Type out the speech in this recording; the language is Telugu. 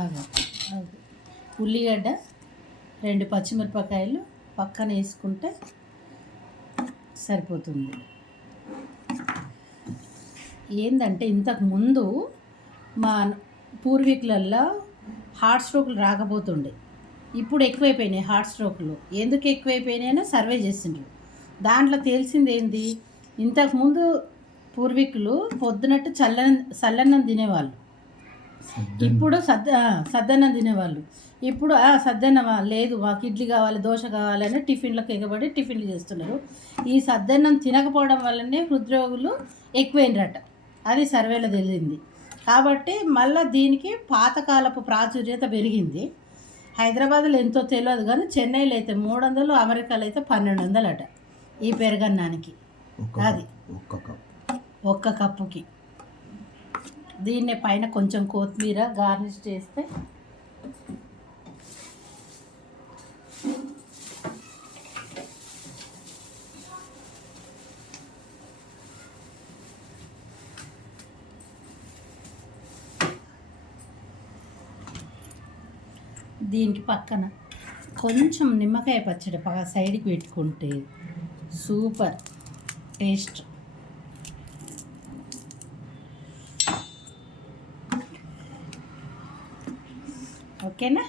అవు అవు ఉల్లిగడ్డ 2 పచ్చిమిరపకాయలు పక్కన వేసుకుంటే సరిపోతుంది. ఏంటంటే ఇంతకుముందు మా పూర్వీకులల్లో హార్ట్ స్ట్రోకులు రాకపోతుండే, ఇప్పుడు ఎక్కువైపోయినాయి హార్ట్ స్ట్రోకులు. ఎందుకు ఎక్కువైపోయినాయో సర్వే చేసిండ్రు. దాంట్లో తెలిసింది ఏంది, ఇంతకుముందు పూర్వీకులు పొద్దునట్టు చల్లన్నం తినేవాళ్ళు. ఇప్పుడు సద్దన్నం తినేవాళ్ళు. ఇప్పుడు సద్దన్నం లేదు, మాకు ఇడ్లీ కావాలి, దోశ కావాలని టిఫిన్లకు ఎగబడి టిఫిన్లు చేస్తున్నారు. ఈ సద్దన్నం తినకపోవడం వల్లనే హృద్రోగులు ఎక్కువైనరట. అది సర్వేలో తెలిసింది. కాబట్టి మళ్ళీ దీనికి పాతకాలపు ప్రాచుర్యత పెరిగింది. హైదరాబాద్లో ఎంతో తెలియదు కానీ చెన్నైలో అయితే 300, అమెరికాలో అయితే 1200 అట ఈ పెరగన్నానికి. అది ఒక్క కప్పుకి. దీన్నే పైన కొంచెం కొత్తిమీర గార్నిష్ చేస్తే దీనికి పక్కన కొంచెం నిమ్మకాయ పచ్చడి సైడ్కి పెట్టుకుంటే సూపర్ టేస్ట్. ఓకేనా?